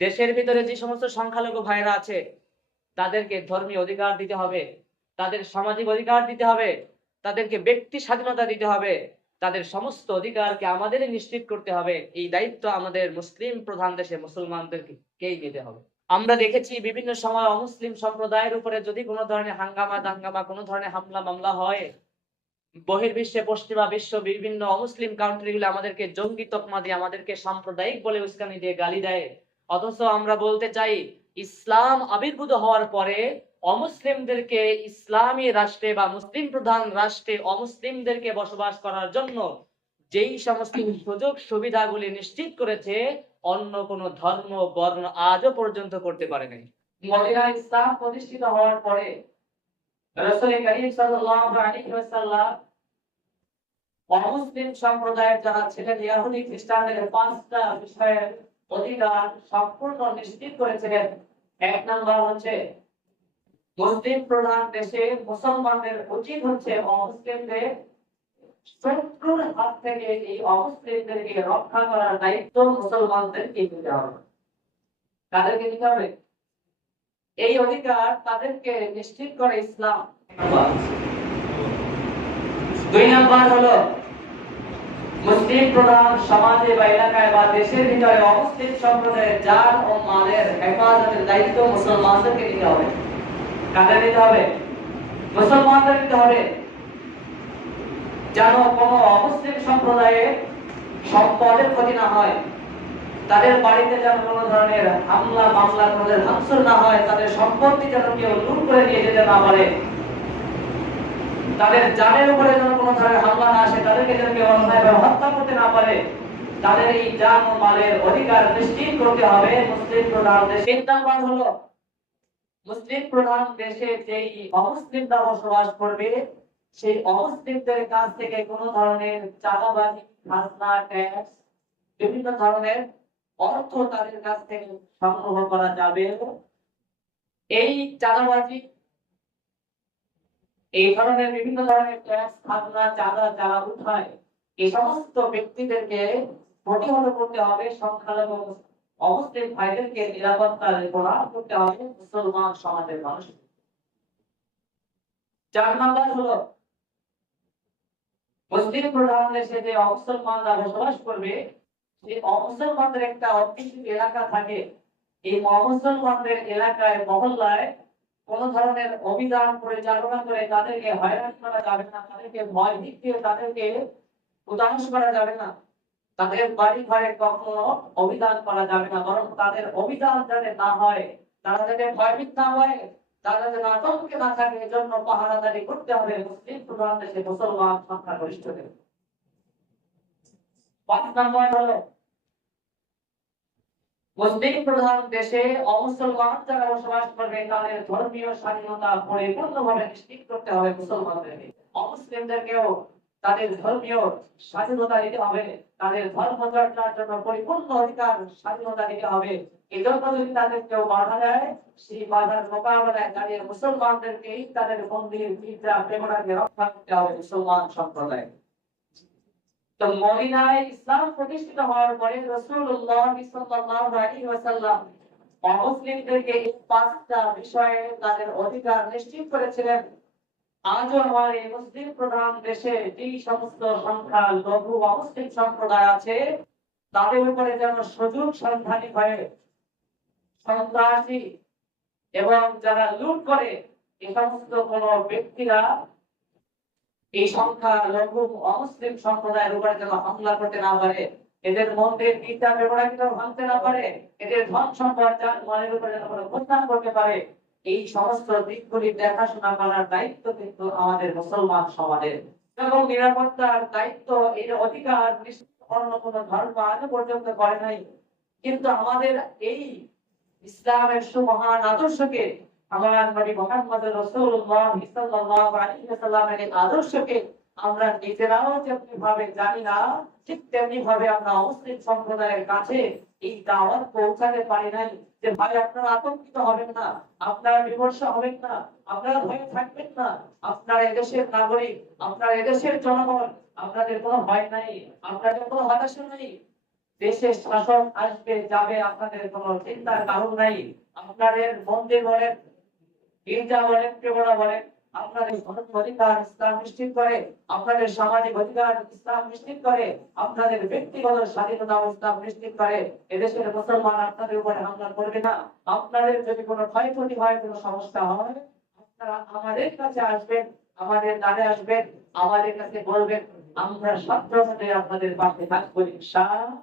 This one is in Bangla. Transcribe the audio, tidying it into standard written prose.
দেশের ভিতরে যে সমস্ত সংখ্যালঘু ভাইরা আছে তাদেরকে ধর্মীয় অধিকার দিতে হবে, তাদের সামাজিক অধিকার দিতে হবে, তাদেরকে ব্যক্তি স্বাধীনতা দিতে হবে, তাদের সমস্ত অধিকারকে আমাদের নিশ্চিত করতে হবে। এই দায়িত্ব আমাদের মুসলিম প্রধান দেশে মুসলমানদেরকেই নিতে হবে। আমরা দেখেছি বিভিন্ন সময় অমুসলিম সম্প্রদায়ের উপরে যদি কোনো ধরনের হাঙ্গামা দাঙ্গামা, কোনো ধরনের হামলা মামলা হয়, বহির্বিশ্বে পশ্চিমা বিশ্ব বিভিন্ন অমুসলিম কান্ট্রিগুলো আমাদেরকে জঙ্গি তকমা দিয়ে, আমাদেরকে সাম্প্রদায়িক বলে উস্কানি দিয়ে গালি দেয়। অথচ আমরা বলতে চাই, ইসলাম আবির্ভূত হওয়ার পরে অমুসলিমদেরকে ইসলামী রাষ্ট্রে বা মুসলিম প্রধান রাষ্ট্রে অমুসলিমদেরকে বসবাস করার জন্য যেই সমস্ত সুযোগ সুবিধাগুলি নিশ্চিত করেছে, অন্য কোন ধর্ম বর্ণ আজও পর্যন্ত করতে পারে নাই। মদিনায় ইসলাম প্রতিষ্ঠিত হওয়ার পরে রাসূল করিম সাল্লাল্লাহু আলাইহি ওয়াসাল্লাম অমুসলিম সম্প্রদায়ের যারা ছিলেন, ইহুদি খ্রিস্টানদের 5টা বিষয়ের অধিকার সম্পূর্ণ নিশ্চিত করেছিলেন। এক নাম্বার হচ্ছে, মুসলিম প্রধান দেশে মুসলমানদের উচিত হচ্ছে অমুসলিমদের শত্রুর হাত থেকে এই অমুসলিমদেরকে রক্ষা করার দায়িত্ব মুসলমানদেরকে নিতে হবে। তাদেরকে নিতে হবে, এই অধিকার তাদেরকে নিশ্চিত করে ইসলাম। দুই নাম্বার হলো, মুসলিম প্রধান সমাজে বা এলাকায় বা দেশের ভিতরে অমুসলিম সম্প্রদায়ের জান ও মালের হেফাজতের দায়িত্ব মুসলমানদেরকে নিতে হবে। কাদের নিতে হবে? মুসলমানদের নিতে হবে। যেন কোনো অমুসলিম সম্প্রদায়ের সম্পদের ক্ষতি না হয়, তাদের বাড়িতে যেন কোনো ধরনের হামলা মামলা, কোনো ভাঙচুর না হয়, তাদের সম্পত্তি যেন কেউ লুট করে নিয়ে যেতে না পারে, তাদের জানের উপরে যেন কোনো ধরনের হামলা না আসে, তাদেরকে যেন কেউ অন্যায়ভাবে হত্যা করতে না পারে, তাদের এই জান ও মালের অধিকার নিশ্চিত করতে হবে মুসলিম প্রধান দেশে। তিন নাম্বার হলো, মুসলিম প্রধান দেশে যেই অমুসলিমরা বসবাস করবে, সেই অমুসলিমদের কাছ থেকে কোনো ধরনের চাঁদাবাজি, খাজনা, ট্যাক্স, বিভিন্ন ধরনের অর্থ তাদের কাছ থেকে সংগ্রহ করা যাবে। এই চাঁদাবাজি, এই ধরনের বিভিন্ন ধরনের ট্যাক্স, খাজনা, চাঁদা যারা উঠায়, এই সমস্ত ব্যক্তিদেরকে প্রতিহত করতে হবে। সংখ্যালঘু অমুসলিম ভাইদেরকে নিরাপত্তা প্রদান করতে হবে মুসলমান সমাজের মানুষ। 4 নাম্বার হলো, মুসলিম প্রধান দেশে যে অমুসলমানরা বসবাস করবে, সেই অমুসলমানদের একটা অর্থনৈতিক এলাকা থাকে। এই অমুসলমানদের এলাকায়, মহল্লায় কোন ধরনের অভিযান পরিচালনা করে তাদেরকে হয়রান করা যাবে না, তাদেরকে ভয় দেখিয়ে তাদেরকে উদাস করা যাবে না, তাদের বাড়ি ঘরে কখনো অভিযান করা যাবে না, বরং তাদের অভিযান যাতে না হয়, তারা যাতে ভয়ভীত না হয়, তারা যেন আতঙ্কে না থাকে, এজন্য পাহারাদারি করতে হবে মুসলিম প্রধান দেশে মুসলমান সংখ্যাগরিষ্ঠদের। 5 নম্বর হলো, মুসলিম প্রধান দেশে অমুসলমান যারা বসবাস করবে তাদের ধর্মীয় স্বাধীনতা পরিপূর্ণভাবে নিশ্চিত করতে হবে মুসলমানদেরকে। অমুসলিমদেরকেও তাদের ধর্মীয় স্বাধীনতা দিতে হবে, তাদের ধর্ম চর্চার জন্য পরিপূর্ণ অধিকার স্বাধীনতা দিতে হবে। এজন্য যদি তাদের কেউ বাধা দেয়, সেই বাধার মোকাবেলায় দাঁড়িয়ে মুসলমানদেরকেই তাদের মন্দির, গির্জা, প্রেমরাকে রক্ষা করতে হবে মুসলমান সম্প্রদায়। তো মদিনায় ইসলাম প্রতিষ্ঠিত হওয়ার পরে রাসূলুল্লাহ সাল্লাল্লাহু আলাইহি ওয়াসাল্লাম অমুসলিমদেরকে এই 5টা বিষয়ে তাদের অধিকার নিশ্চিত করেছিলেন। আজও আমার এই মুসলিম প্রধান দেশে যে সমস্ত সংখ্যা লঘু অমুসলিম সম্প্রদায় আছে, তাদের উপরে যেন সুযোগ সন্ধানী হয়ে সন্ত্রাসী এবং যারা লুট করে, এই সমস্ত কোন ব্যক্তিরা এই সংখ্যা লঘু অমুসলিম সম্প্রদায়ের উপরে যেন হামলা করতে না পারে, এদের মন্দির, গির্জা, প্রেমরাকে ভাঙতে না পারে, এদের ধন সম্পদ মানের উপরে যেন প্রস্থান করতে পারে, এই সমস্ত দিকগুলি দেখাশোনা করার দায়িত্ব কিন্তু আমাদের মুসলমান সমাজের। এবং নিরাপত্তার দায়িত্ব, এর অধিকার অন্য কোন ধর্ম আজ পর্যন্ত করে নাই। কিন্তু আমাদের এই ইসলামের সুমহান আদর্শকে, আমার নবী মুহাম্মদ রাসূলুল্লাহ সাল্লাল্লাহু আলাইহি ওয়াসাল্লামের আদর্শকে আমরা নিজেরাও যেমনি ভাবে জানি না, ঠিক তেমনি ভাবে আমরা মুসলিম সম্প্রদায়ের কাছে এই দাওয়াত পৌঁছাতে পারি নাই। যে ভাই, আপনারা আতঙ্কিত হবেন না, আপনারা বিমর্ষ হবেন না, আপনারা ভয়ে থাকবেন না, আপনারা এদেশের নাগরিক, আপনারা এদেশের জনগণ, আপনাদের কোনো ভয় নাই, আপনাদের কোনো হতাশা নেই। দেশের শাসন আসবে যাবে, আপনাদের কোনো চিন্তার কারণ নাই। আপনাদের মন্দির বলেন, গির্জা বলেন, ত্রিপুরা বলেন, আপনাদের ধর্ম অধিকার ইসলাম নিশ্চিত করে, আপনাদের সামাজিক অধিকার ইসলাম নিশ্চিত করে, আপনাদের ব্যক্তিগত স্বাধীনতা ইসলাম নিশ্চিত করে। এদেশের মুসলমান আপনাদের উপরে হামলা করবে না। আপনাদের যদি কোনো ক্ষয়ক্ষতি হয়, কোনো সমস্যা হয়, আপনারা আমাদের কাছে আসবেন, আমাদের দ্বারে আসবেন, আমাদের কাছে বলবেন, আমরা ছাত্র আপনাদের পাশে থাকবো ইনশাআল্লাহ।